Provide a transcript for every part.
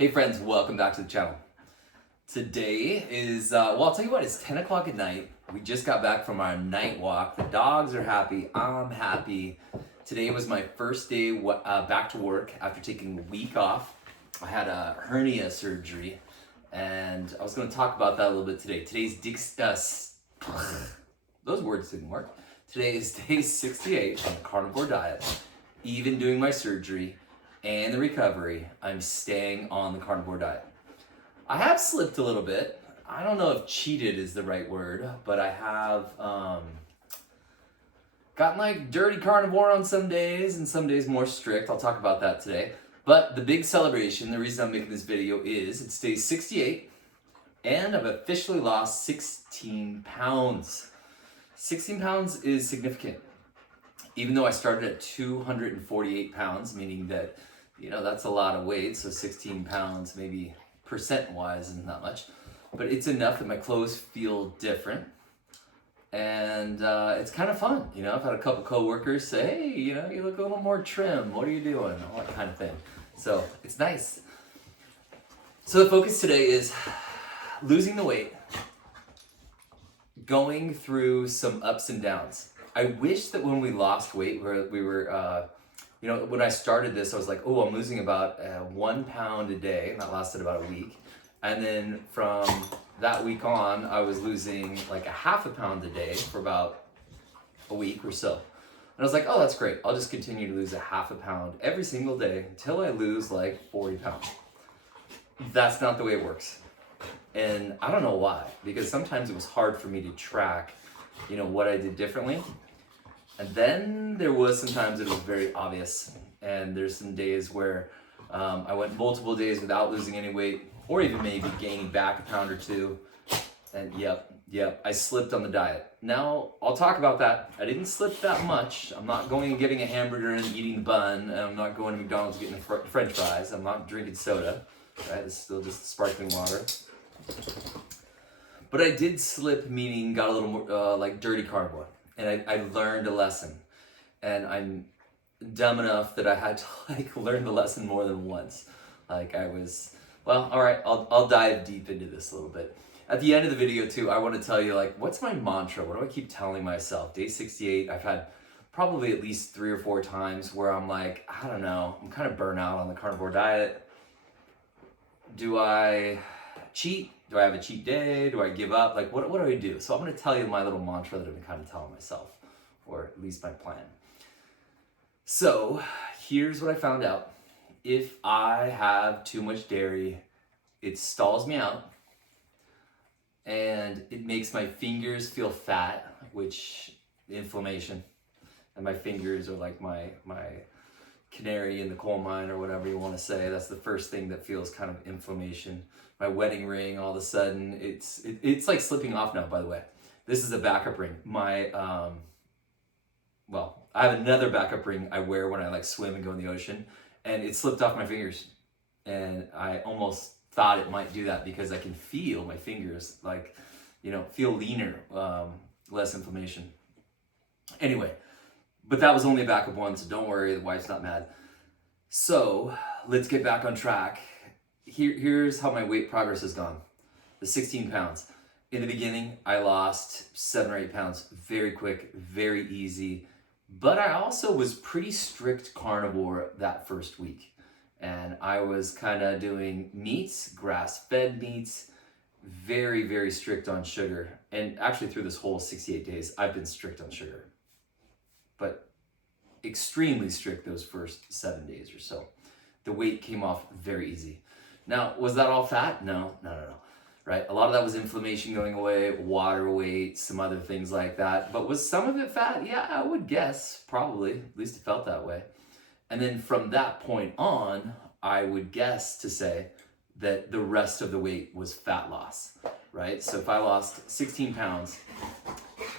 Hey friends, welcome back to the channel. Today is, well, I'll tell you what, it's 10 o'clock at night. We just got back from our night walk. The dogs are happy, I'm happy. Today was my first day back to work after taking a week off. I had a hernia surgery and I was gonna talk about that a little bit today. Those words didn't work. Today is day 68 on the carnivore diet. Even doing my surgery and the recovery, I'm staying on the carnivore diet. I have slipped a little bit. I don't know if cheated is the right word, but I have gotten like dirty carnivore on some days and some days more strict. I'll talk about that today. But the big celebration, the reason I'm making this video is it's day 68 and I've officially lost 16 pounds. 16 pounds is significant. Even though I started at 248 pounds, meaning that, that's a lot of weight, so 16 pounds, maybe percent-wise, isn't that much. But it's enough that my clothes feel different, and it's kind of fun. I've had a couple co-workers say, hey, you look a little more trim, what are you doing? All that kind of thing. So it's nice. So the focus today is losing the weight, going through some ups and downs. I wish that when we lost weight, we were when I started this, I was like, oh, I'm losing about 1 pound a day, and that lasted about a week. And then from that week on, I was losing like a half a pound a day for about a week or so. And I was like, oh, that's great. I'll just continue to lose a half a pound every single day until I lose like 40 pounds. That's not the way it works. And I don't know why, because sometimes it was hard for me to track, what I did differently. And then there was some times that it was very obvious. And there's some days where I went multiple days without losing any weight, or even maybe gaining back a pound or two. And yep, I slipped on the diet. Now, I'll talk about that. I didn't slip that much. I'm not going and getting a hamburger and eating the bun. I'm not going to McDonald's getting the French fries. I'm not drinking soda. Right? It's still just sparkling water. But I did slip, meaning got a little more like dirty carnivore. And I learned a lesson. And I'm dumb enough that I had to learn the lesson more than once. All right, I'll dive deep into this a little bit. At the end of the video too, I want to tell you what's my mantra? What do I keep telling myself? Day 68, I've had probably at least 3 or 4 times where I'm like, I don't know, I'm kind of burnt out on the carnivore diet. Do I cheat? Do I have a cheat day? Do I give up? What do I do? So I'm going to tell you my little mantra that I've been kind of telling myself, or at least my plan. So here's what I found out. If I have too much dairy, it stalls me out and it makes my fingers feel fat, which inflammation. And my fingers are like my canary in the coal mine, or whatever you want to say. That's the first thing that feels kind of inflammation. My wedding ring, all of a sudden, it's like slipping off now, by the way. This is a backup ring. I have another backup ring I wear when I swim and go in the ocean, and it slipped off my fingers. And I almost thought it might do that because I can feel my fingers feel leaner, less inflammation. Anyway, but that was only a backup one, so don't worry, the wife's not mad. So let's get back on track. Here's how my weight progress has gone. The 16 pounds. In the beginning, I lost 7 or 8 pounds very quick, very easy. But I also was pretty strict carnivore that first week. And I was kind of doing meats, grass-fed meats, very, very strict on sugar. And actually through this whole 68 days, I've been strict on sugar. But extremely strict those first 7 days or so. The weight came off very easy. Now, was that all fat? No. Right? A lot of that was inflammation going away, water weight, some other things like that. But was some of it fat? Yeah, I would guess, probably. At least it felt that way. And then from that point on, I would guess to say that the rest of the weight was fat loss, right? So if I lost 16 pounds,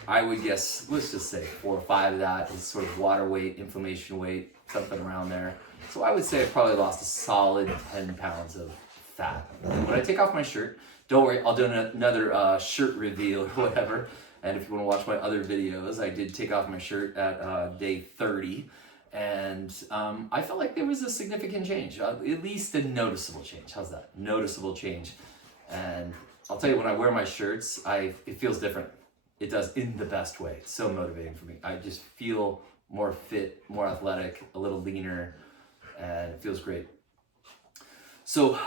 I would guess, let's just say 4 or 5 of that is sort of water weight, inflammation weight, something around there. So I would say I probably lost a solid 10 pounds of fat. And when I take off my shirt, don't worry, I'll do another shirt reveal or whatever. And if you want to watch my other videos, I did take off my shirt at day 30. And I felt like there was a significant change, at least a noticeable change. How's that? Noticeable change. And I'll tell you, when I wear my shirts, it feels different. It does, in the best way. It's so motivating for me. I just feel more fit, more athletic, a little leaner, and it feels great. So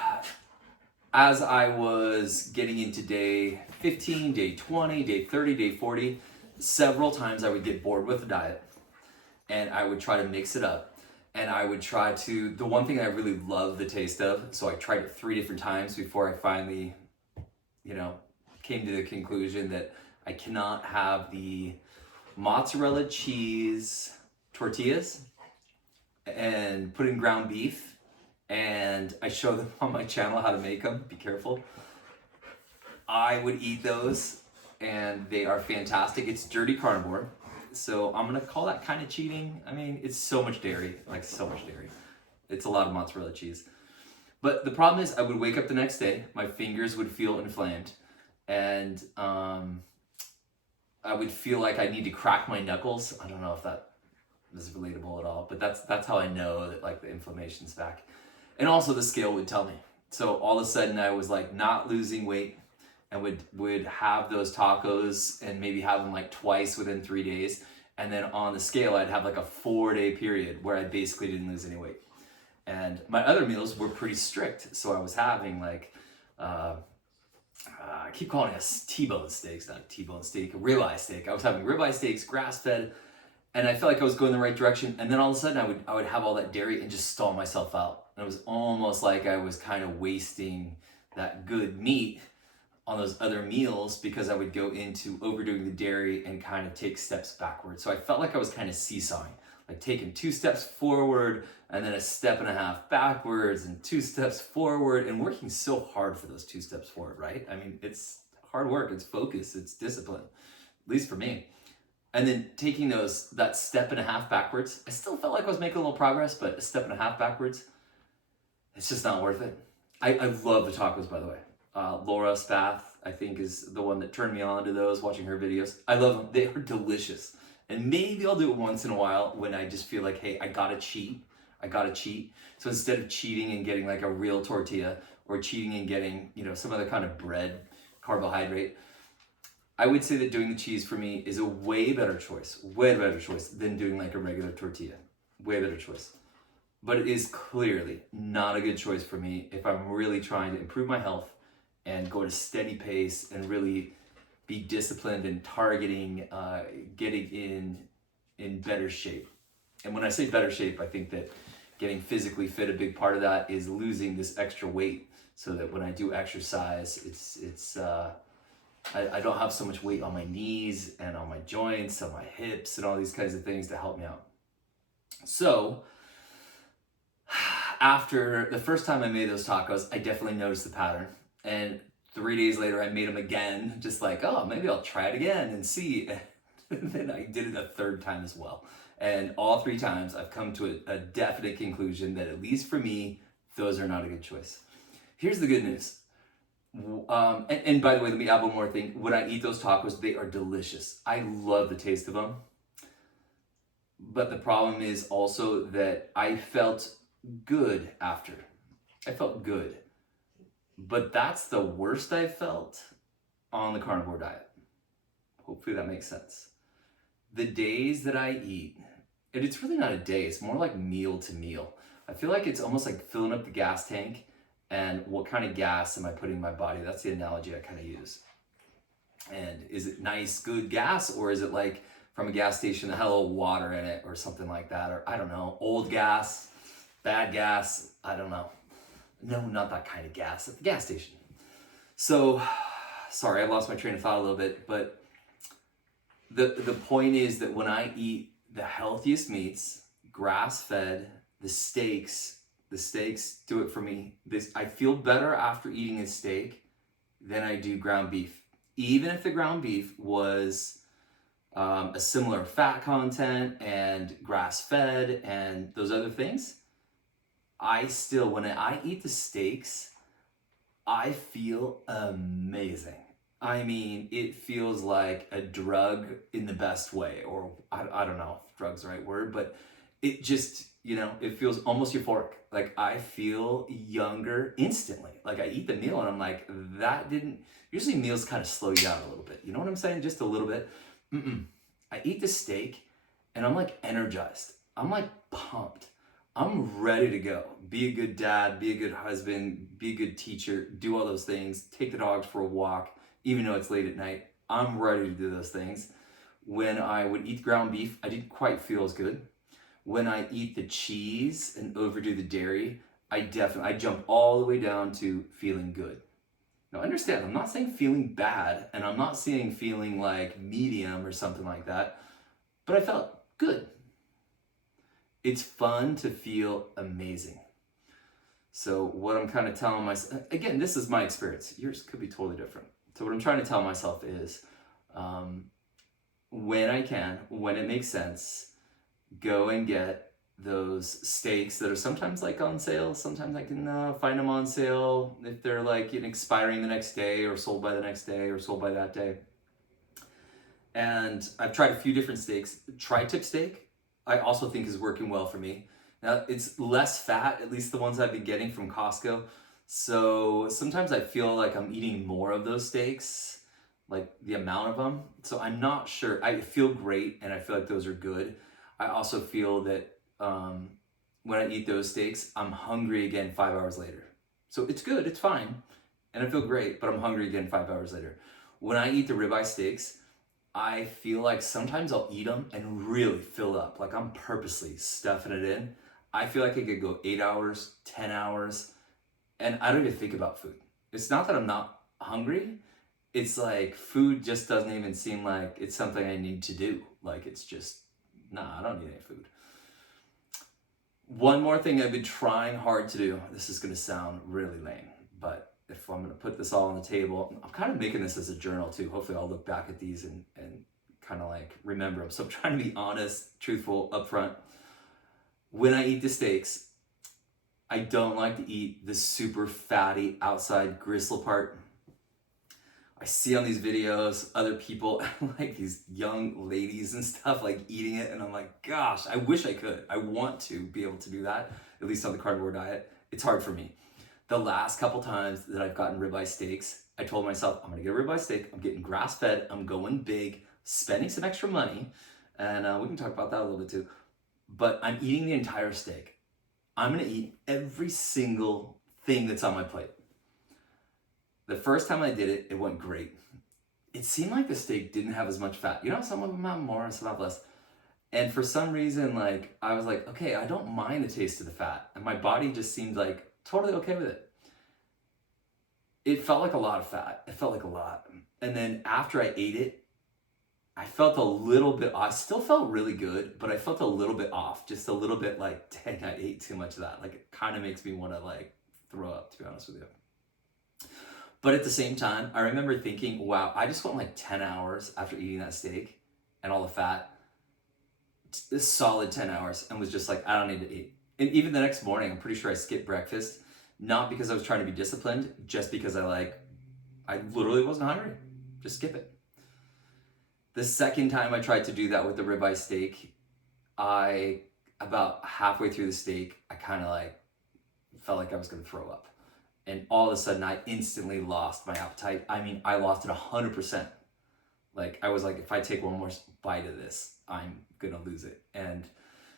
as I was getting into day 15, day 20, day 30, day 40, several times I would get bored with the diet and I would try to mix it up. And I would try to, the one thing I really love the taste of, so I tried it 3 different times before I finally, came to the conclusion that I cannot have the mozzarella cheese tortillas and put in ground beef. And I show them on my channel how to make them. Be careful. I would eat those and they are fantastic. It's dirty carnivore. So I'm gonna call that kind of cheating. I mean, it's so much dairy, like so much dairy. It's a lot of mozzarella cheese. But the problem is I would wake up the next day, my fingers would feel inflamed, and I would feel like I need to crack my knuckles. I don't know if that is relatable at all, but that's how I know that like the inflammation's back. And also the scale would tell me. So all of a sudden I was like not losing weight, and would have those tacos and maybe have them like twice within 3 days. And then on the scale, I'd have like a 4-day period where I basically didn't lose any weight. And my other meals were pretty strict. So I was having like, I keep calling it a T-bone steaks, not a T-bone steak, a ribeye steak. I was having ribeye steaks, grass-fed, and I felt like I was going the right direction. And then all of a sudden I would have all that dairy and just stall myself out. And it was almost like I was kind of wasting that good meat on those other meals because I would go into overdoing the dairy and kind of take steps backwards. So I felt like I was kind of seesawing, like taking 2 steps forward and then a 1.5 steps backwards and 2 steps forward, and working so hard for those 2 steps forward, right? I mean, it's hard work, it's focus, it's discipline, at least for me. And then taking that 1.5 steps backwards, I still felt like I was making a little progress, but 1.5 steps backwards, it's just not worth it. I love the tacos, by the way. Laura Spath, I think, is the one that turned me on to those, watching her videos. I love them. They are delicious. And maybe I'll do it once in a while when I just feel like, hey, I gotta cheat. So instead of cheating and getting like a real tortilla or cheating and getting, some other kind of bread, carbohydrate, I would say that doing the cheese for me is a way better choice than doing like a regular tortilla. Way better choice. But it is clearly not a good choice for me if I'm really trying to improve my health and go at a steady pace and really be disciplined and targeting getting in better shape. And when I say better shape, I think that getting physically fit, a big part of that is losing this extra weight so that when I do exercise, I don't have so much weight on my knees and on my joints, on my hips, and all these kinds of things to help me out. So after the first time I made those tacos, I definitely noticed the pattern. And 3 days later, I made them again, just like, oh, maybe I'll try it again and see. And then I did it a 3rd time as well. And all 3 times, I've come to a definite conclusion that, at least for me, those are not a good choice. Here's the good news. And by the way, let me add one more thing. When I eat those tacos, they are delicious. I love the taste of them. But the problem is also that I felt good after. I felt good. But that's the worst I've felt on the carnivore diet. Hopefully that makes sense. The days that I eat, and it's really not a day, it's more like meal to meal. I feel like it's almost like filling up the gas tank, and what kind of gas am I putting in my body? That's the analogy I kind of use. And is it nice, good gas, or is it like from a gas station that had a little water in it or something like that? Or I don't know, old gas, bad gas, I don't know. No, not that kind of gas at the gas station. So, sorry, I lost my train of thought a little bit, but the point is that when I eat the healthiest meats, grass-fed, the steaks do it for me. I feel better after eating a steak than I do ground beef. Even if the ground beef was a similar fat content and grass-fed and those other things, when I eat the steaks, I feel amazing. I mean, it feels like a drug in the best way, or I don't know if drug's the right word, but it just, it feels almost euphoric. Like I feel younger instantly. Like I eat the meal and I'm like, usually meals kind of slow you down a little bit. You know what I'm saying? Just a little bit. I eat the steak and I'm like energized. I'm like pumped. I'm ready to go. Be a good dad, be a good husband, be a good teacher, do all those things, take the dogs for a walk, even though it's late at night. I'm ready to do those things. When I would eat ground beef, I didn't quite feel as good. When I eat the cheese and overdo the dairy, I jump all the way down to feeling good. Now understand, I'm not saying feeling bad, and I'm not saying feeling like medium or something like that, but I felt good. It's fun to feel amazing. So what I'm kind of telling myself, again, this is my experience. Yours could be totally different. So what I'm trying to tell myself is, when I can, when it makes sense, go and get those steaks that are sometimes like on sale. Sometimes I can find them on sale if they're like expiring the next day or sold by the next day or sold by that day. And I've tried a few different steaks. Tri-tip steak, I also think is working well for me. Now it's less fat, at least the ones I've been getting from Costco. So sometimes I feel like I'm eating more of those steaks, like the amount of them. So I'm not sure. I feel great and I feel like those are good. I also feel that when I eat those steaks, I'm hungry again 5 hours later. So it's good, it's fine, and I feel great, but I'm hungry again 5 hours later. When I eat the ribeye steaks, I feel like sometimes I'll eat them and really fill up. Like I'm purposely stuffing it in. I feel like I could go 8 hours, 10 hours, and I don't even think about food. It's not that I'm not hungry. It's like food just doesn't even seem like it's something I need to do. Like it's just, nah, I don't need any food. One more thing I've been trying hard to do. This is gonna sound really lame, but if I'm gonna put this all on the table, I'm kind of making this as a journal too. Hopefully I'll look back at these and kind of like remember them. So I'm trying to be honest, truthful, upfront. When I eat the steaks, I don't like to eat the super fatty outside gristle part. I see on these videos other people, like these young ladies and stuff, like eating it, and I'm like, gosh, I wish I could. I want to be able to do that, at least on the carnivore diet. It's hard for me. The last couple times that I've gotten ribeye steaks, I told myself, I'm gonna get a ribeye steak, I'm getting grass-fed, I'm going big, spending some extra money, and we can talk about that a little bit too, but I'm eating the entire steak. I'm gonna eat every single thing that's on my plate. The first time I did it, it went great. It seemed like the steak didn't have as much fat. Some of them have more, some have less. And for some reason, like, I was like, okay, I don't mind the taste of the fat. And my body just seemed like totally okay with it. It felt like a lot of fat. It felt like a lot. And then after I ate it, I felt a little bit, I still felt really good, but I felt a little bit off. Just a little bit like, dang, I ate too much of that. Like, it kind of makes me want to like throw up, to be honest with you. But at the same time, I remember thinking, wow, I just went like 10 hours after eating that steak and all the fat, a solid 10 hours, and was just like, I don't need to eat. And even the next morning, I'm pretty sure I skipped breakfast, not because I was trying to be disciplined, just because I literally wasn't hungry. Just skip it. The second time I tried to do that with the ribeye steak, about halfway through the steak, I kind of like felt like I was gonna throw up. And all of a sudden, I instantly lost my appetite. I mean, I lost it 100%. Like, I was like, if I take one more bite of this, I'm gonna lose it. And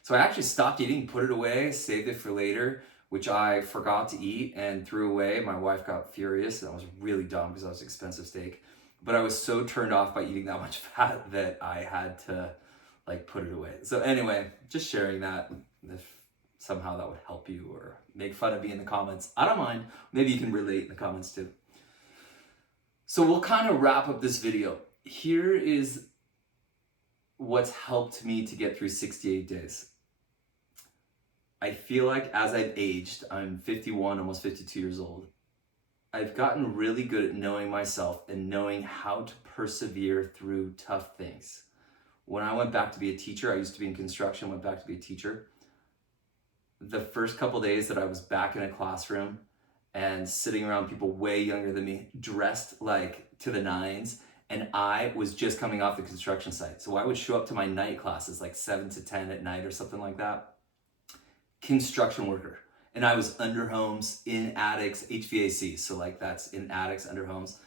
so I actually stopped eating, put it away, saved it for later, which I forgot to eat and threw away. My wife got furious, and I was really dumb because that was expensive steak. But I was so turned off by eating that much fat that I had to like put it away. So anyway, just sharing that. If somehow that would help you or make fun of me in the comments, I don't mind. Maybe you can relate in the comments too. So we'll kind of wrap up this video. Here is what's helped me to get through 68 days. I feel like as I've aged, I'm 51, almost 52 years old, I've gotten really good at knowing myself and knowing how to persevere through tough things. When I went back to be a teacher, I used to be in construction, went back to be a teacher. The first couple days that I was back in a classroom and sitting around people way younger than me, dressed like to the nines, and I was just coming off the construction site. So I would show up to my night classes like 7 to 10 at night or something like that. construction worker. And I was under homes, in attics, HVAC. So like that's in attics, under homes.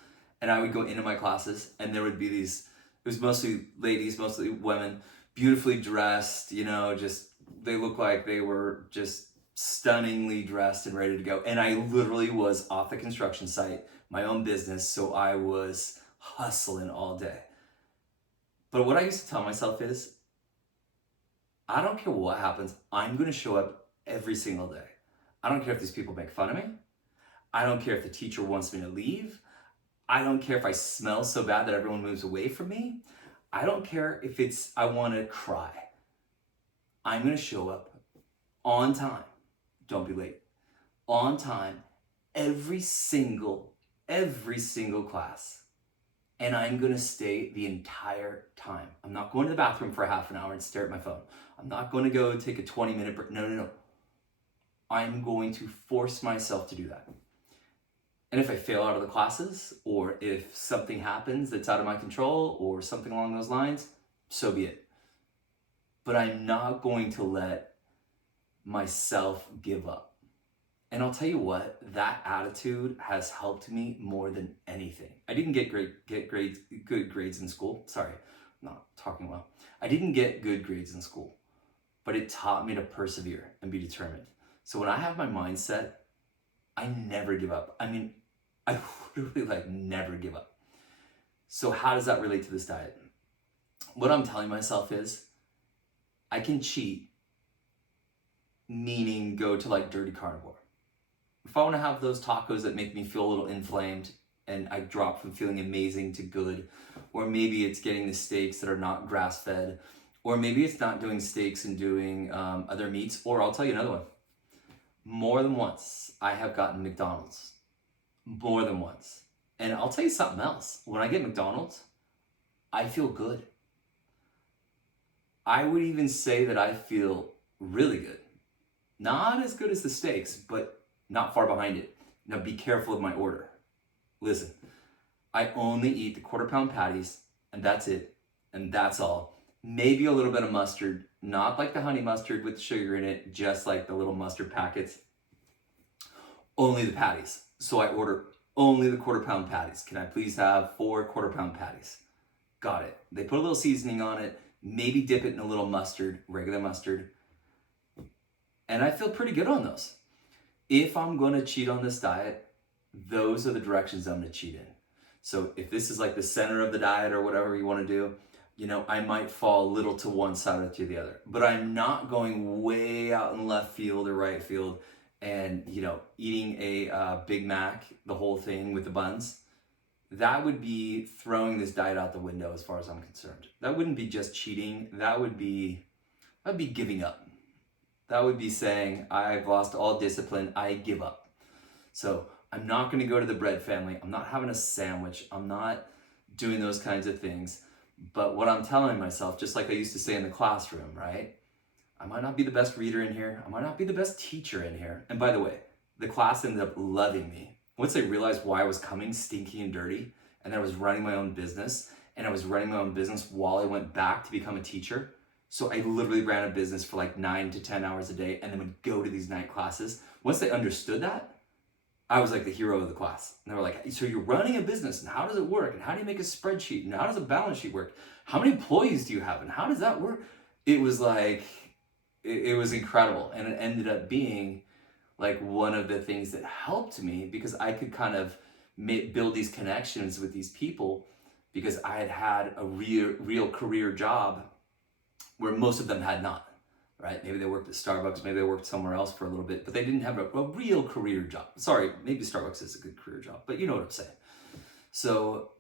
And I would go into my classes and there would be these, it was mostly ladies, mostly women, beautifully dressed, you know, just, they looked like they were just stunningly dressed and ready to go. And I literally was off the construction site, my own business. So I was hustling all day. But what I used to tell myself is, I don't care what happens, I'm gonna show up every single day. I don't care if these people make fun of me. I don't care if the teacher wants me to leave. I don't care if I smell so bad that everyone moves away from me. I don't care if I wanna cry. I'm gonna show up on time. Don't be late. On time, every single class. And I'm gonna stay the entire time. I'm not going to the bathroom for half an hour and stare at my phone. I'm not gonna go take a 20-minute break. No. I'm going to force myself to do that. And if I fail out of the classes, or if something happens that's out of my control, or something along those lines, so be it. But I'm not going to let myself give up. And I'll tell you what, that attitude has helped me more than anything. I didn't get good grades in school. Sorry, I'm not talking well. I didn't get good grades in school, but it taught me to persevere and be determined. So when I have my mindset, I never give up. I mean, I literally never give up. So how does that relate to this diet? What I'm telling myself is, I can cheat, meaning go to Dirty Carnivore. If I want to have those tacos that make me feel a little inflamed and I drop from feeling amazing to good, or maybe it's getting the steaks that are not grass-fed, or maybe it's not doing steaks and doing other meats, or I'll tell you another one. More than once, I have gotten McDonald's. More than once. And I'll tell you something else. When I get McDonald's, I feel good. I would even say that I feel really good. Not as good as the steaks, but not far behind it. Now be careful with my order. Listen, I only eat the 1/4 pound patties, and that's it, and that's all. Maybe a little bit of mustard, not like the honey mustard with sugar in it, just like the little mustard packets. Only the patties. So I order only the 1/4 pound patties. Can I please have 4 1/4 pound patties? Got it. They put a little seasoning on it, maybe dip it in a little mustard, regular mustard, and I feel pretty good on those. If I'm gonna cheat on this diet, those are the directions I'm gonna cheat in. So if this is the center of the diet or whatever you wanna do, I might fall a little to one side or to the other, but I'm not going way out in left field or right field and, eating a Big Mac, the whole thing with the buns. That would be throwing this diet out the window as far as I'm concerned. That wouldn't be just cheating. That would be giving up. That would be saying, I've lost all discipline, I give up. So I'm not gonna go to the bread family. I'm not having a sandwich. I'm not doing those kinds of things. But what I'm telling myself, just like I used to say in the classroom, right? I might not be the best reader in here. I might not be the best teacher in here. And by the way, the class ended up loving me. Once they realized why I was coming stinky and dirty, and I was running my own business, and I was running my own business while I went back to become a teacher. So I literally ran a business for 9 to 10 hours a day and then would go to these night classes. Once they understood that, I was the hero of the class. And they were like, so you're running a business, and how does it work? And how do you make a spreadsheet? And how does a balance sheet work? How many employees do you have? And how does that work? It was it was incredible. And it ended up being one of the things that helped me, because I could kind of build these connections with these people, because I had a real career job where most of them had not, right? Maybe they worked at Starbucks, maybe they worked somewhere else for a little bit, but they didn't have a real career job. Sorry, maybe Starbucks is a good career job, but you know what I'm saying. So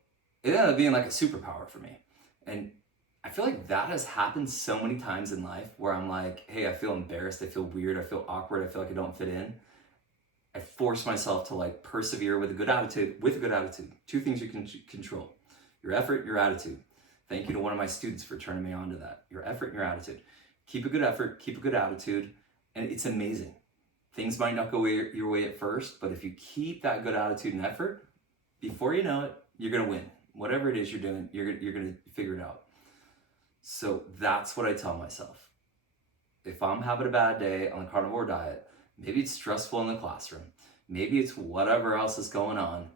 it ended up being a superpower for me. And I feel that has happened so many times in life where I'm hey, I feel embarrassed, I feel weird, I feel awkward, I feel I don't fit in. I force myself to persevere with a good attitude, Two things you can control: your effort, your attitude. Thank you to one of my students for turning me on to that. Your effort and your attitude. Keep a good effort, keep a good attitude, and it's amazing. Things might not go your way at first, but if you keep that good attitude and effort, before you know it, you're gonna win. Whatever it is you're doing, you're gonna figure it out. So that's what I tell myself. if I'm having a bad day on the carnivore diet, maybe it's stressful in the classroom, maybe it's whatever else is going on,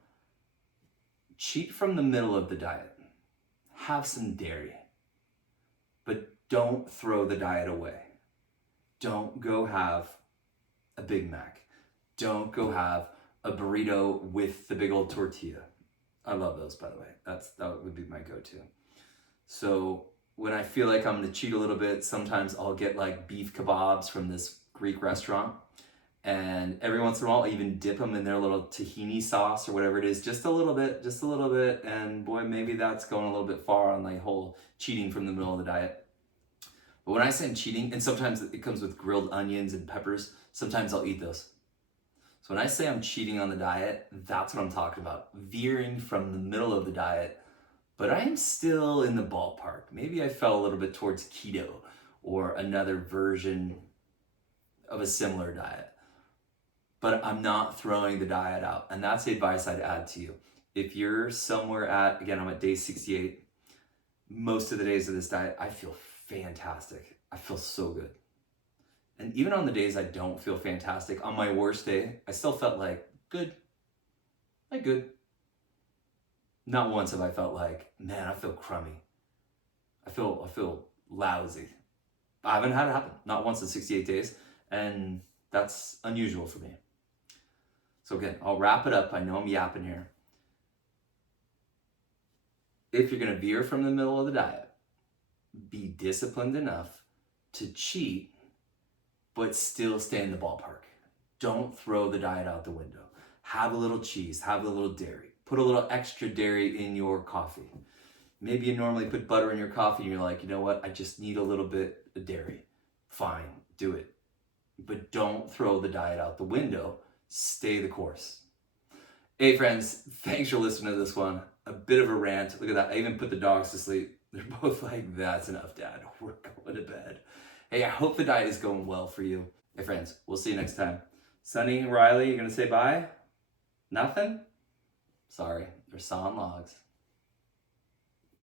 cheat from the middle of the diet. Have some dairy, but don't throw the diet away. Don't go have a Big Mac. Don't go have a burrito with the big old tortilla. I love those, by the way. That would be my go-to. So when I feel like I'm gonna cheat a little bit, sometimes I'll get like beef kebabs from this Greek restaurant. And every once in a while, I even dip them in their little tahini sauce or whatever it is, just a little bit. And boy, maybe that's going a little bit far on the whole cheating from the middle of the diet. But when I say I'm cheating, and sometimes it comes with grilled onions and peppers, sometimes I'll eat those. So when I say I'm cheating on the diet, that's what I'm talking about. Veering from the middle of the diet, but I am still in the ballpark. Maybe I fell a little bit towards keto or another version of a similar diet. But I'm not throwing the diet out. And that's the advice I'd add to you. If you're somewhere again, I'm at day 68. Most of the days of this diet, I feel fantastic. I feel so good. And even on the days I don't feel fantastic, on my worst day, I still felt like good. Like good. Not once have I felt like, man, I feel crummy. I feel lousy. I haven't had it happen. Not once in 68 days. And that's unusual for me. So again, I'll wrap it up. I know I'm yapping here. If you're going to veer from the middle of the diet, be disciplined enough to cheat, but still stay in the ballpark. Don't throw the diet out the window. Have a little cheese, have a little dairy. Put a little extra dairy in your coffee. Maybe you normally put butter in your coffee and you're like, you know what, I just need a little bit of dairy. Fine, do it. But don't throw the diet out the window. Stay the course. Hey friends, thanks for listening to this one. A bit of a rant. Look at that. I even put the dogs to sleep. They're both like, that's enough, Dad. We're going to bed. Hey, I hope the diet is going well for you. Hey friends, we'll see you next time. Sunny, Riley, you gonna say bye? Nothing? Sorry, they're sawing logs.